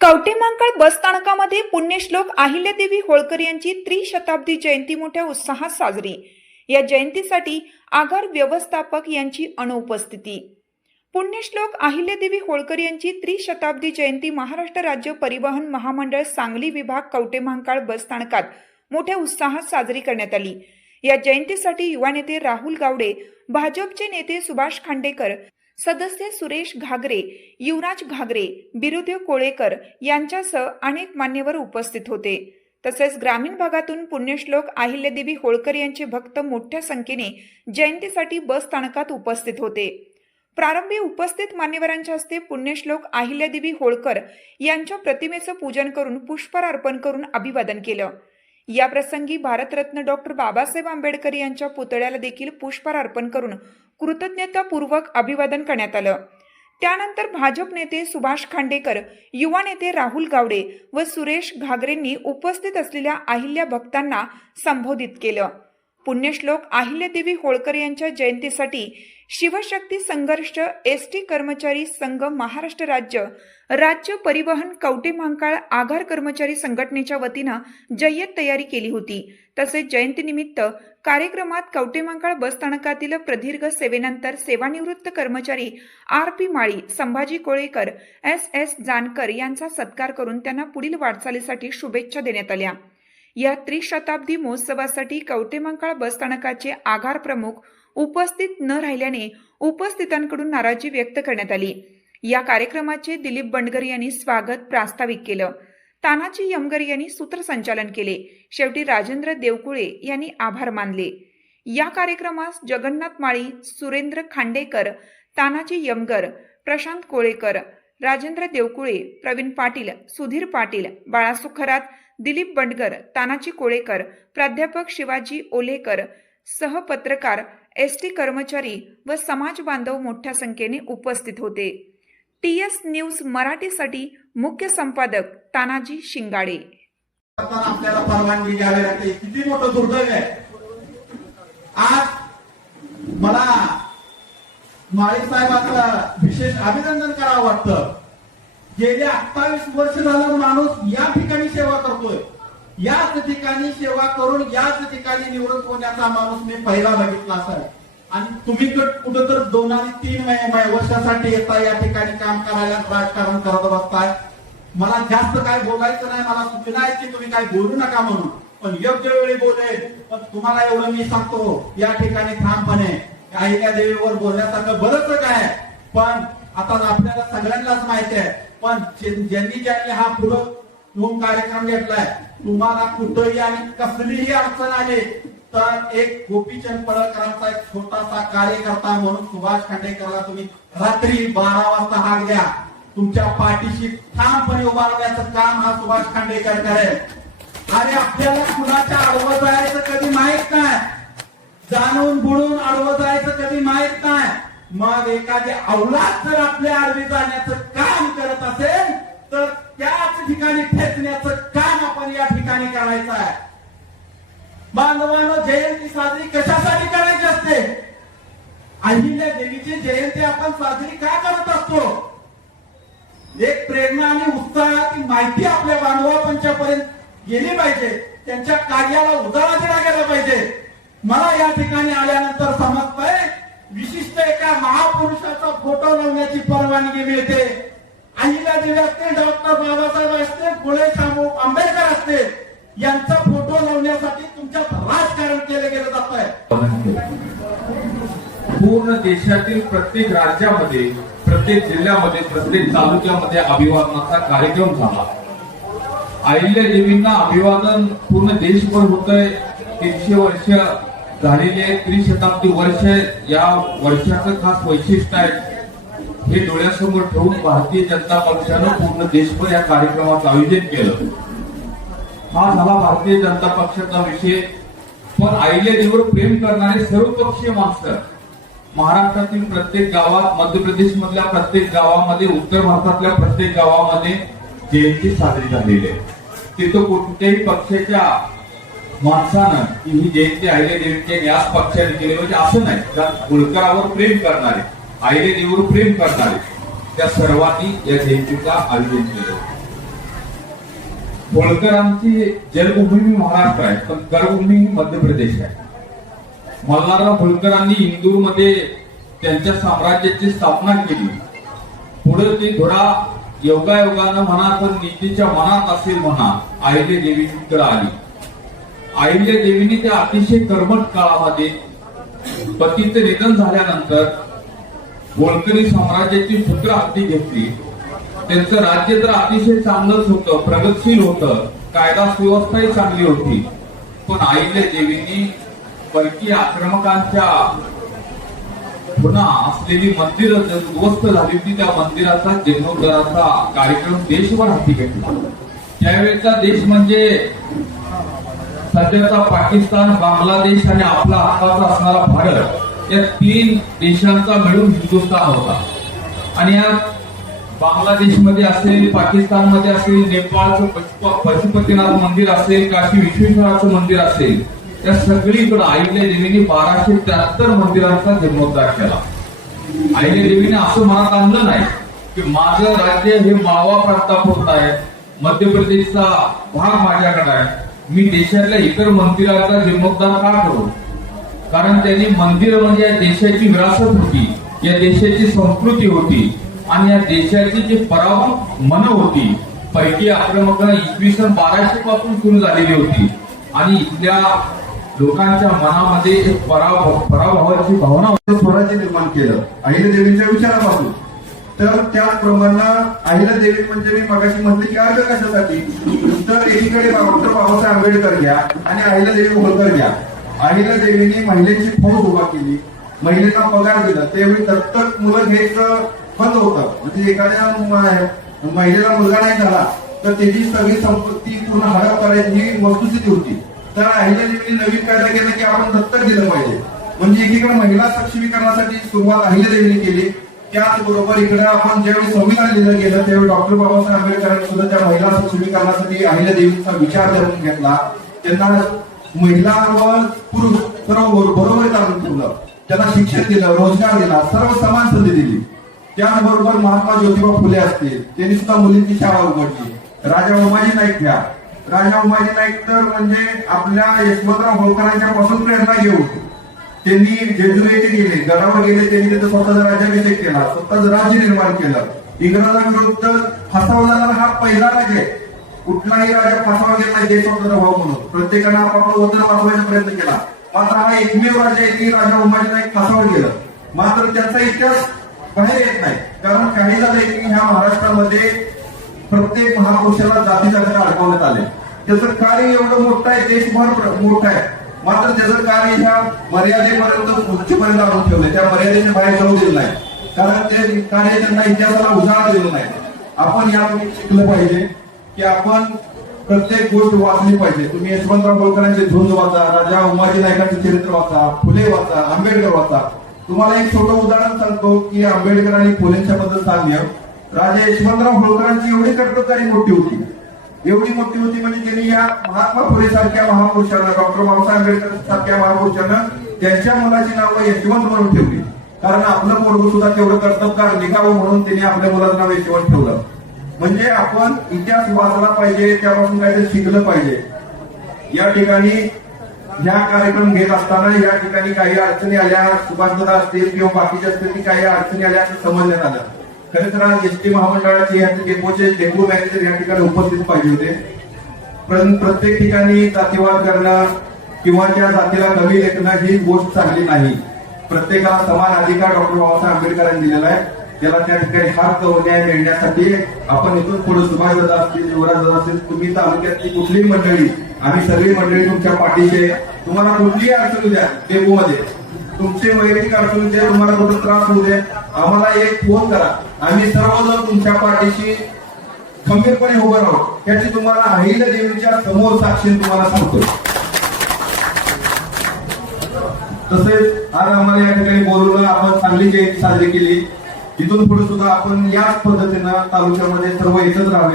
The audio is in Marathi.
कवटेमांकाळ बसस्थानकामध्ये पुण्यश्लोक अहिल्यादेवी होळकर यांची त्रिशताब्दी जयंती मोठ्या उत्साहात साजरी. या जयंतीसाठी आगार व्यवस्थापक यांची अनुपस्थिती पुण्यश्लोक अहिल्यादेवी होळकर यांची त्रिशताब्दी जयंती महाराष्ट्र राज्य परिवहन महामंडळ सांगली विभाग कवटेमांकाळ बसस्थानकात मोठ्या उत्साहात साजरी करण्यात आली. या जयंतीसाठी युवा नेते राहुल गावडे भाजपचे नेते सुभाष खांडेकर सदस्य सुरेश घागरे युवराज घागरे बिरुदेव कोळेकर यांच्यासह अनेक मान्यवर उपस्थित होते. तसेच ग्रामीण भागातून पुण्यश्लोक अहिल्यादेवी होळकर यांचे भक्त मोठ्या संख्येने जयंतीसाठी बस स्थानकात उपस्थित होते. प्रारंभी उपस्थित मान्यवरांच्या हस्ते पुण्यश्लोक अहिल्यादेवी होळकर यांच्या प्रतिमेचं पूजन करून पुष्पहार अर्पण करून अभिवादन केलं. या प्रसंगी भारतरत्न डॉक्टर बाबासाहेब आंबेडकर यांच्या पुतळ्याला देखील पुष्पहार अर्पण करून कृतज्ञतापूर्वक अभिवादन करण्यात आलं. त्यानंतर भाजप नेते सुभाष खांडेकर युवा नेते राहुल गावडे व सुरेश घागरेंनी उपस्थित असलेल्या अहिल्या भक्तांना संबोधित केलं. पुण्यश्लोक अहिल्यादेवी होळकर यांच्या जयंतीसाठी शिवशक्ती संघर्ष एस टी कर्मचारी संघ महाराष्ट्र राज्य राज्य परिवहन कवटे महांकाळ आघार कर्मचारी संघटनेच्या वतीनं जय्यत तयारी केली होती. तसेच जयंतीनिमित्त कार्यक्रमात कवटेमांकाळ बसस्थानकातील प्रदीर्घ सेवेनंतर सेवानिवृत्त कर्मचारी R P Mali Sambhaji Kolekar S S Jankar यांचा सत्कार करून त्यांना पुढील वाटचालीसाठी शुभेच्छा देण्यात आल्या. या त्रिशताब्दी महोत्सवासाठी कवटेमांकाळ बसस्थानकाचे आगार प्रमुख उपस्थित न राहिल्याने उपस्थितांकडून नाराजी व्यक्त करण्यात आली. या कार्यक्रमाचे दिलीप बंडगर यांनी स्वागत प्रास्ताविक केलं. तानाजी यमगर यांनी सूत्रसंचालन केले. शेवटी राजेंद्र देवकुळे यांनी आभार मानले. या कार्यक्रमास जगन्नाथ माळी सुरेंद्र खांडेकर तानाजी यमगर प्रशांत कोळेकर राजेंद्र देवकुळे प्रवीण पाटील सुधीर पाटील बाळासुखरात खरात दिलीप बंडगर तानाजी कोळेकर प्राध्यापक शिवाजी ओलेकर सहपत्रकार एस टी कर्मचारी व समाज बांधव मोठ्या संख्येने उपस्थित होते. टी एस न्यूज मराठीसाठी मुख्य संपादक तानाजी शिंगाडे. आपल्याला परवानगी घ्यावी लागते. किती मोठं दुर्दैव आहे. आज मला माळी साहेबांचं विशेष अभिनंदन करावं वाटतं. गेले अठ्ठावीस वर्ष झालं माणूस या ठिकाणी सेवा करतोय. याच ठिकाणी सेवा करून याच ठिकाणी निवृत्त होण्याचा माणूस मी पहिला बघितला असेल आणि तुम्ही कुठं तर दोन आणि तीन वर्षासाठी येता या ठिकाणी काम करायला राजकारण करत बसताय. मला जास्त काय बोलायचं नाही मला सूचना आहे की तुम्ही काय बोलू नका म्हणून. पण योग्य वेळी बोलेल. पण तुम्हाला एवढं मी सांगतो या ठिकाणी ठामपणे. अहिल्या देवीवर बोलण्यासारखं बरंच काय पण आता आपल्याला सगळ्यांनाच माहिती आहे पण ज्यांनी ज्यांनी हा पुढं तुम्ही कार्यक्रम घेतलाय तुम्हाला कुठंही आणि कसलीही अडचण आली तर एक गोपीचंद पडळकरांचा एक छोटासा कार्यकर्ता म्हणून सुभाष खांडेकरला तुम्ही रात्री बारा वाजता हाक द्या. तुमच्या पाठीशी ठामपणे उभारण्याचं काम हा सुभाष खांडेकर करेल. अरे आपल्याला कुणाच्या आडवं जायचं कधी माहीत नाही. जाणून बुडून आडवं जायचं कधी माहीत नाही. मग एखादी अवलाद जर आपल्या आडवी जाण्याचं काम असेल तर त्याच ठिकाणी ठेचण्याचं काम आपण या ठिकाणी करायचं आहे. बांधवानं जयंती साजरी कशासाठी करायची असते? अहिल्या देवीची जयंती आपण साजरी का करत असतो? एक प्रेरणा आणि उत्साहाची माहिती आपल्या बांधवांच्यापर्यंत गेली पाहिजे. त्यांच्या कार्याला उजाळा दिला गेला पाहिजे. मला या ठिकाणी आल्यानंतर समजतंय विशिष्ट एका महापुरुषाचा फोटो लावण्याची परवानगी मिळते. अहिल्या देवी असतील डॉक्टर बाबासाहेब असतील फुले शाहू आंबेडकर असतील यांचा फोटो लावण्यासाठी तुमच्यात राजकारण केलं गेलं जात आहे पूर्ण देशातील प्रत्येक राज्यामध्ये प्रत्येक जिल्ह्यामध्ये प्रत्येक तालुक्यामध्ये अभिवादनाचा कार्यक्रम झाला. अहिल्या देवींना अभिवादन पूर्ण देशभर होत आहे तीनशे वर्ष झालेले त्रिशताब्दी वर्ष या वर्षाचं खास वैशिष्ट्य आहे हे डोळ्यासमोर ठेवून भारतीय जनता पक्षानं पूर्ण देशभर या कार्यक्रमाचं आयोजन केलं. हा झाला भारतीय जनता पक्षाचा विषय. पण अहिल्या देवर प्रेम करणारे सर्वपक्षीय मास्टर. महाराष्ट्रातील प्रत्येक गावात मध्य प्रदेश मधल्या प्रत्येक गावामध्ये उत्तर भारतातल्या प्रत्येक गावामध्ये जयंती साजरी झालेली आहे. तिथं कोणत्याही पक्षाच्या माणसानं की ही जयंती अहिल्या देवीच्या याच पक्षाने केली म्हणजे असं नाही. त्यात होळकरावर प्रेम करणारे आईने देवीवर प्रेम करणारे. त्या सर्वांनी या जयंतीचा आयोजन केलं. होळकरांची जन्मभूमी महाराष्ट्र आहे पण कर्मभूमी ही मध्य प्रदेश आहे. मल्हारराव होळकरांनी इंदूरमध्ये त्यांच्या साम्राज्याची स्थापना केली. पुढे ती धुरा योगायोगानं म्हणा तर नीतीच्या मनात असेल म्हणा आहिल्या देवीकडे आली. आहिल्या देवीने त्या अतिशय कर्मठ काळामध्ये पतीचं निधन झाल्यानंतर होळकरी साम्राज्याची सूत्र हाती घेतली. त्यांचं राज्य तर अतिशय चांगलंच होतं प्रगतशील होतं कायदा सुव्यवस्थाही चांगली होती. पण आईल्या देवींनी परकीय आक्रमकांच्या पुन्हा असलेली मंदिर उद्ध्वस्त झाली होती त्या मंदिराचा जीर्णोद्धाराचा कार्यक्रम देशभर हाती घेतला. त्यावेळेचा देश म्हणजे सध्याचा पाकिस्तान बांगलादेश आणि आपला हक्काचा असणारा भारत. या तीन देशांचा मिळून हिंदुस्थान होता. आणि या बांगलादेशमध्ये असेल पाकिस्तानमध्ये असेल नेपाळचं पशुपतीनाथ मंदिर असेल काशी विश्वेश्वराचं मंदिर असेल त्या सगळीकडे आईल्या देवीने बाराशे त्र्याहत्तर मंदिरांचा जीर्णोद्धार केला. आईल्या देवीने असं मनात आणलं नाही की माझं राज्य हे मावा प्रांतापुरतं आहे मध्य प्रदेशचा भाग माझ्याकडे आहे. मी देशातल्या इतर मंदिराचा जीर्णोद्धार का करू? कारण त्यांनी मंदिर म्हणजे या देशाची विरासत होती या देशाची संस्कृती होती आणि या देशाची जी पराभूत मन होती पैकी आक्रमक इसवी सन बाराशे पासून सुरू झालेली होती. आणि इथल्या लोकांच्या मनामध्ये एक पराभव पराभवाची भावना स्वराज्य निर्माण केलं अहिल्या देवीच्या विचारापासून. तर त्याचप्रमाणे अहिल्या देवी म्हणजे मी मगाशी म्हटले की अर्ज कशासाठी? तर एकीकडे डॉक्टर बाबासाहेब आंबेडकर घ्या आणि अहिल्या देवी होळकर घ्या. अहिल्या देवीने महिलेची फौज उभा केली. महिलेला पगार दिला. त्यावेळी दत्तक मुलं घ्यायचं बंद होतं. म्हणजे एखाद्या महिलेला मुलगा नाही झाला तर त्याची सगळी संपत्ती पूर्ण हडप करायची ही वस्तुस्थिती होती. तर अहिल्या देवीने नवीन कायदा केला की आपण दत्तक दिलं पाहिजे. म्हणजे एकीकडे महिला सक्षमीकरणासाठी सुरुवात अहिल्या देवीने केली. त्याचबरोबर इकडे आपण ज्यावेळी संविधान लिहिलं गेलं त्यावेळी डॉक्टर बाबासाहेब आंबेडकरांनी सुद्धा त्या महिला सक्षमीकरणासाठी अहिल्या देवीचा विचार करून घेतला. त्यांना महिलांवर पुरुष बरोबर चालून ठेवलं त्यांना शिक्षण दिलं रोजगार दिला सर्व समान संधी दिली. त्याचबरोबर महात्मा ज्योतिबा फुले असतील त्यांनी सुद्धा मुलींची शाळा उघडली. राजा उमाजी नाईक घ्या. राजा उमाजी नाईक तर म्हणजे आपल्या यशवंतराव होळकरांच्या पासून प्रेरणा घेऊन. त्यांनी जेजुरी येथे गेले गडावर गेले त्यांनी तिथे स्वतःचा राज्याभिषेक केला स्वतःच राज्य निर्माण केलं. इंग्रजांविरुद्ध फसवला जाणारा हा पहिला राजा आहे. कुठलाही राजा फसावा घेत नाही देश भाऊ म्हणून. प्रत्येकानं आपापलं वतन वाचवायचा प्रयत्न केला. मात्र हा एकमेव राजा आहे की राजा उमाजी नाईक फसावर गेलं. मात्र त्याचा इतिहास बाहेर येत नाही. कारण काही झालंय की ह्या महाराष्ट्रामध्ये प्रत्येक महापुरुषाला जाती जातीला अडकवण्यात आले. त्याचं कार्य एवढं मोठं आहे देशभर मोठा मोठं आहे. मात्र त्याचं कार्य ह्या मर्यादेपर्यंत उच्चपर्यंत आणून ठेवलंय. त्या मर्यादेने बाहेर जाऊ दिलं नाही. कारण ते कार्य त्यांना इतिहासाला उजाळा दिलं नाही. आपण यापूर्वी शिकलं पाहिजे. की आपण प्रत्येक गोष्ट वाचली पाहिजे. तुम्ही यशवंतराव होळकरांचे झुंज वाचा राजा उमाजी नायकांचे चरित्र वाचा फुले वाचा आंबेडकर वाचा. तुम्हाला एक छोटं उदाहरण सांगतो की आंबेडकर आणि फुलेंच्या बद्दल सांगूया. राजा यशवंतराव होळकरांची एवढी कर्तबगारी मोठी होती. एवढी मोठी होती म्हणजे त्यांनी या महात्मा फुले सारख्या महापुरुषांना डॉक्टर बाबासाहेब आंबेडकर सारख्या महापुरुषांना त्यांच्या मुलाची नावं यशवंत म्हणून ठेवली. कारण आपलं पोरग सुद्धा तेवढं कर्तबगार निघावं म्हणून त्यांनी आपल्या मुलाचं नाव यशवंत ठेवलं. म्हणजे आपण इतिहास वाचला पाहिजे त्यापासून काहीतरी शिकलं पाहिजे. या ठिकाणी ह्या कार्यक्रम घेत असताना या ठिकाणी काही अडचणी आल्या सुभाषदा असतील किंवा बाकीच्या असतील की काही अडचणी आल्या असं समजण्यात आलं. खरे तर आज एसटी महामंडळाचे या डेपोचे डेपो मॅनेजर या ठिकाणी उपस्थित पाहिजे होते. पण प्रत्येक ठिकाणी जातीवाद करणं किंवा त्या जातीला कमी लेखणं ही गोष्ट चांगली नाही. प्रत्येकाला समान अधिकार डॉक्टर बाबासाहेब आंबेडकरांनी दिलेला आहे. त्याला त्या ठिकाणी हात न्याय मिळण्यासाठी आपण इथून पुढे सुभाष असतील युवराज असतील तुम्ही तालुक्यातली कुठलीही मंडळी आम्ही सगळी मंडळी तुमच्या पाठीशी तुम्हाला कुठलीही अडचण द्या डेपोमध्ये. तुमचे वैयक्तिक अडचण द्या तुम्हाला कुठं त्रास होऊ द्या. आम्हाला एक फोन करा. आम्ही सर्वजण तुमच्या पाठीशी खंबीरपणे उभं राहू. याची तुम्हाला अहिल्या देवीच्या समोर साक्षी तुम्हाला सांगतो. तसेच आज आम्हाला या ठिकाणी बोलवलं आपण चांगली जयंती साजरी केली. इथून पुढे सुद्धा आपण याच पद्धतीनं तालुक्यामध्ये सर्व एकत्र राहू